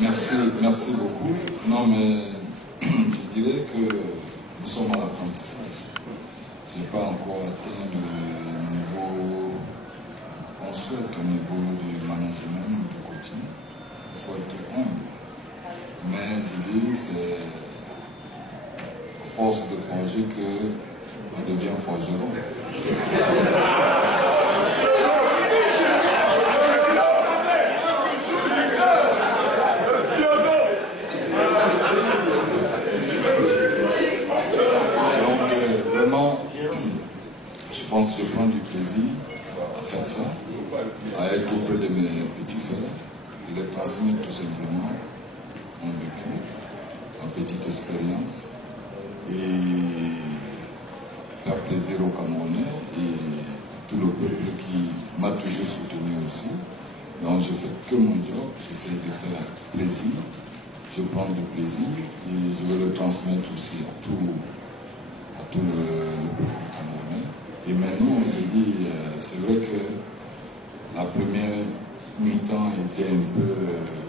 Merci beaucoup. Non, mais je dirais que nous sommes à l'apprentissage. Je n'ai pas encore atteint le niveau qu'on souhaite au niveau du management ou du coaching. Il faut être humble. Mais je dis, c'est à force de forger qu'on devient forgeron. Je pense que je prends du plaisir à faire ça, à être auprès de mes petits frères et les transmettre tout simplement mon vécu, ma petite expérience et faire plaisir aux Camerounais et à tout le peuple qui m'a toujours soutenu aussi. Donc je fais que mon job, j'essaie de faire plaisir, je prends du plaisir et je veux le transmettre aussi à tout le peuple camerounais. Et maintenant, je dis, c'est vrai que la première mi-temps était un peu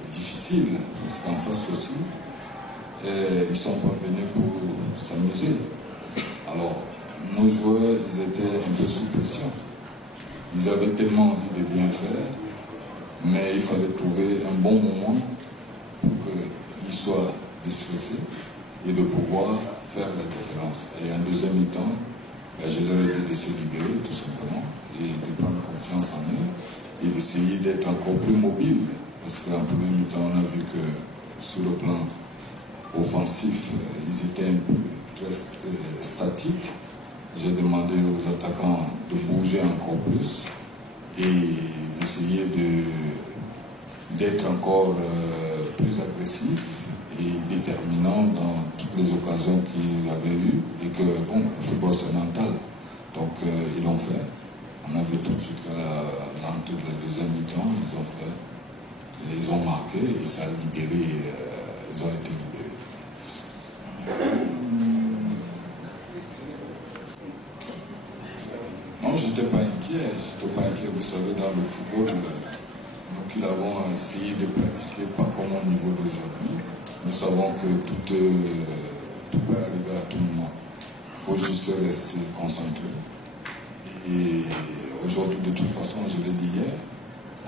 difficile, parce qu'en face aussi, ils ne sont pas venus pour s'amuser. Alors, nos joueurs, ils étaient un peu sous pression. Ils avaient tellement envie de bien faire, mais il fallait trouver un bon moment pour qu'ils soient déstressés et de pouvoir faire la différence. Et en deuxième mi-temps, je leur ai dit de se libérer tout simplement et de prendre confiance en eux et d'essayer d'être encore plus mobile. Parce qu'en premier mi-temps, on a vu que sur le plan offensif, ils étaient un peu très statiques. J'ai demandé aux attaquants de bouger encore plus et d'essayer d'être encore plus agressifs et déterminants dans toutes les occasions qu'ils avaient eues et que, bon, le football c'est mental. Donc ils l'ont fait. On a vu tout de suite qu'à l'entrée de la deuxième mi-temps, ils ont fait. Et ils ont marqué et ça a libéré, ils ont été libérés. Non, je n'étais pas inquiet. Vous savez, dans le football, nous qui l'avons essayé de pratiquer, pas comme au niveau d'aujourd'hui, nous savons que tout peut arriver à tout moment. Il faut juste rester concentré. Et aujourd'hui, de toute façon, je l'ai dit hier,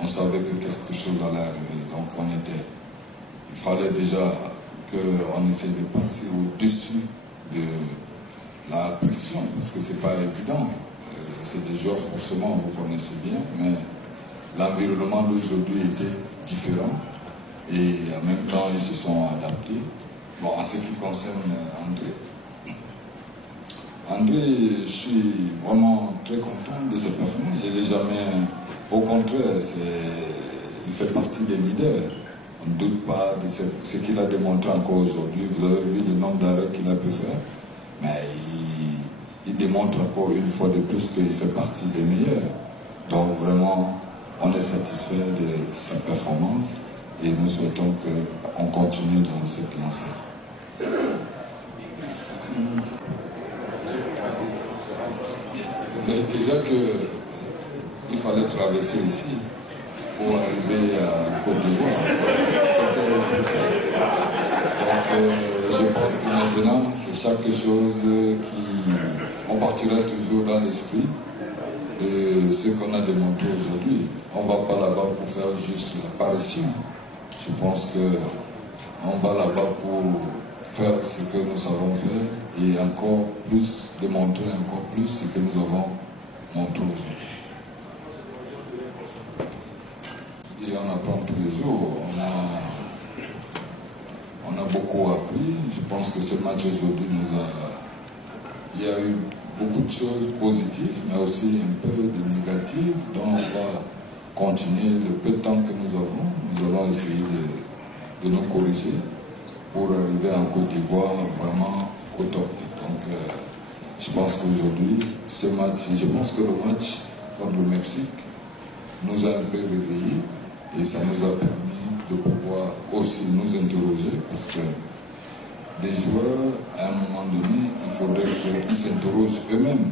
on savait que quelque chose allait arriver. Donc il fallait déjà qu'on essaie de passer au-dessus de la pression, parce que c'est pas évident. C'est des joueurs, forcément, vous connaissez bien, mais l'environnement d'aujourd'hui était différent. Et en même temps, ils se sont adaptés. Bon, en ce qui concerne André, je suis vraiment très content de ses performances. Je ne l'ai jamais... Au contraire, il fait partie des leaders. On ne doute pas de ce qu'il a démontré encore aujourd'hui. Vous avez vu le nombre d'arrêts qu'il a pu faire. Mais il démontre encore une fois de plus qu'il fait partie des meilleurs. Donc vraiment, on est satisfait de sa performance. Et nous souhaitons qu'on continue dans cette lancée. Mais déjà qu'il fallait traverser ici pour arriver à Côte d'Ivoire. C'est qu'il a pu faire. Donc je pense que maintenant, c'est chaque chose on partira toujours dans l'esprit de ce qu'on a démontré aujourd'hui. On ne va pas là-bas pour faire juste l'apparition. Je pense qu'on va là-bas pour faire ce que nous savons faire et encore plus, démontrer encore plus ce que nous avons montré aujourd'hui. Et on apprend tous les jours, on a beaucoup appris. Je pense que ce match aujourd'hui il y a eu beaucoup de choses positives, mais aussi un peu de négatives, dont on va continuer le peu de temps que nous avons. Nous allons essayer de nous corriger pour arriver en Côte d'Ivoire vraiment au top. Donc je pense qu'aujourd'hui, ce match, je pense que le match contre le Mexique nous a un peu réveillés et ça nous a permis de pouvoir aussi nous interroger parce que les joueurs, à un moment donné, il faudrait qu'ils s'interrogent eux-mêmes.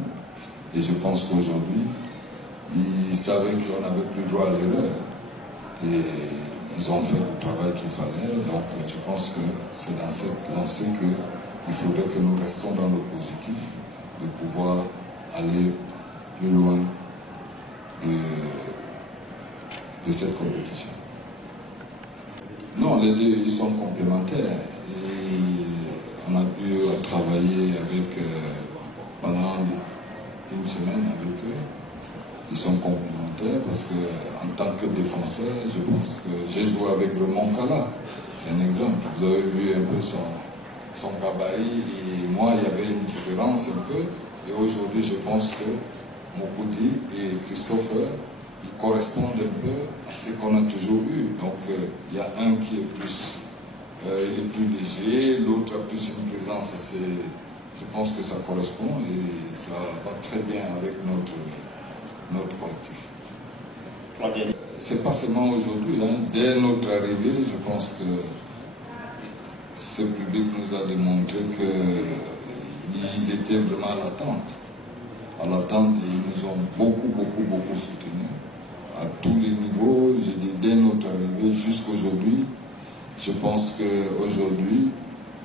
Et je pense qu'aujourd'hui, ils savaient qu'on n'avait plus droit à l'erreur. Et ils ont fait le travail qu'il fallait. Donc je pense que c'est dans cette lancée qu'il faudrait que nous restions dans le positif, de pouvoir aller plus loin de cette compétition. Non, les deux, ils sont complémentaires. Et on a pu travailler avec, pendant une semaine avec eux. Ils sont complémentaires parce que, en tant que défenseur, je pense que j'ai joué avec Raymond Kala. C'est un exemple. Vous avez vu un peu son gabarit et moi, il y avait une différence un peu. Et aujourd'hui, je pense que Mokudi et Christopher, ils correspondent un peu à ce qu'on a toujours eu. Donc, il y a un qui est plus, il est plus léger, l'autre a plus une présence assez. Je pense que ça correspond et ça va très bien avec notre collectif. C'est pas seulement aujourd'hui, hein. Dès notre arrivée, je pense que ce public nous a démontré qu'ils étaient vraiment à l'attente. À l'attente, et ils nous ont beaucoup soutenus. À tous les niveaux, j'ai dit dès notre arrivée jusqu'aujourd'hui. Je pense qu'aujourd'hui,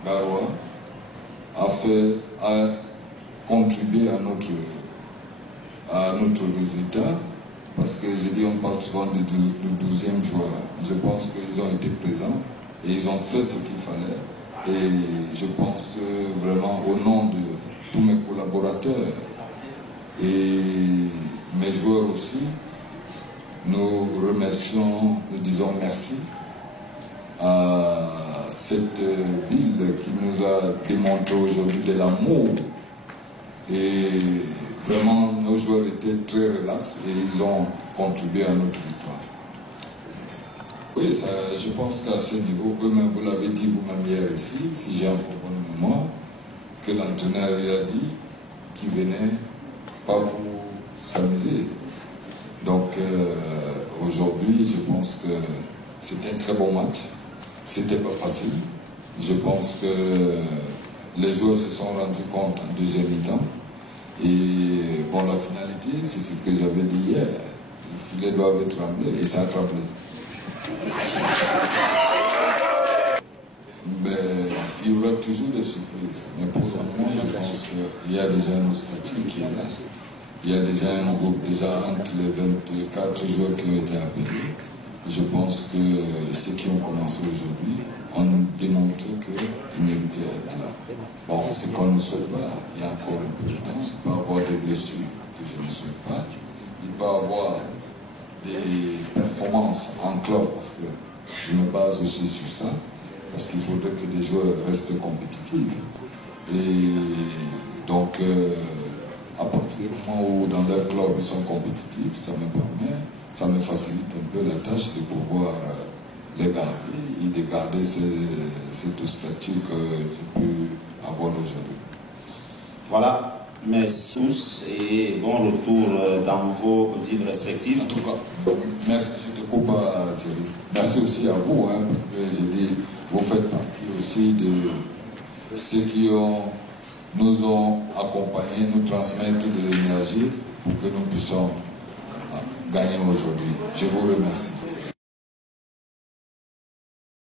Garoua a contribué à notre résultat, parce que je dis, on parle souvent du 12e joueur. Je pense qu'ils ont été présents et ils ont fait ce qu'il fallait. Et je pense vraiment au nom de tous mes collaborateurs et mes joueurs aussi, nous remercions, nous disons merci à cette ville qui nous a démontré aujourd'hui de l'amour. Et vraiment, nos joueurs étaient très relax et ils ont contribué à notre victoire. Oui, ça, je pense qu'à ce niveau, eux-mêmes, vous l'avez dit vous-même hier ici, si j'ai un peu bonne mémoire, que l'entraîneur il a dit qu'il venait pas pour s'amuser. Donc aujourd'hui, je pense que c'était un très bon match. C'était pas facile. Je pense que les joueurs se sont rendus compte en deuxième mi-temps. Et bon, la finalité, c'est ce que j'avais dit hier. Les filets doivent trembler et ça a tremblé. Mais il y aura toujours des surprises. Mais pour le moment, je pense qu'il y a déjà une structure qui est là. Il y a déjà un groupe, déjà entre les 24 joueurs qui ont été appelés. Je pense que ceux qui ont commencé aujourd'hui ont démontré qu'ils méritaient d'être là. Bon, ce qu'on ne souhaite pas, il y a encore un peu de temps. Il peut y avoir des blessures que je ne souhaite pas. Il peut y avoir des performances en club, parce que je me base aussi sur ça, parce qu'il faudrait que les joueurs restent compétitifs. Et donc, à partir du moment où dans leur club ils sont compétitifs, ça me permet, ça me facilite un peu la tâche de pouvoir les garder et de garder cette statut que j'ai pu avoir aujourd'hui. Voilà, merci tous et bon retour dans vos villes respectives. En tout cas, merci, je te coupe à Thierry. Merci aussi à vous, hein, parce que j'ai dit, vous faites partie aussi de ceux qui nous ont accompagnés, nous transmettre de l'énergie pour que nous puissions gagner aujourd'hui. Je vous remercie.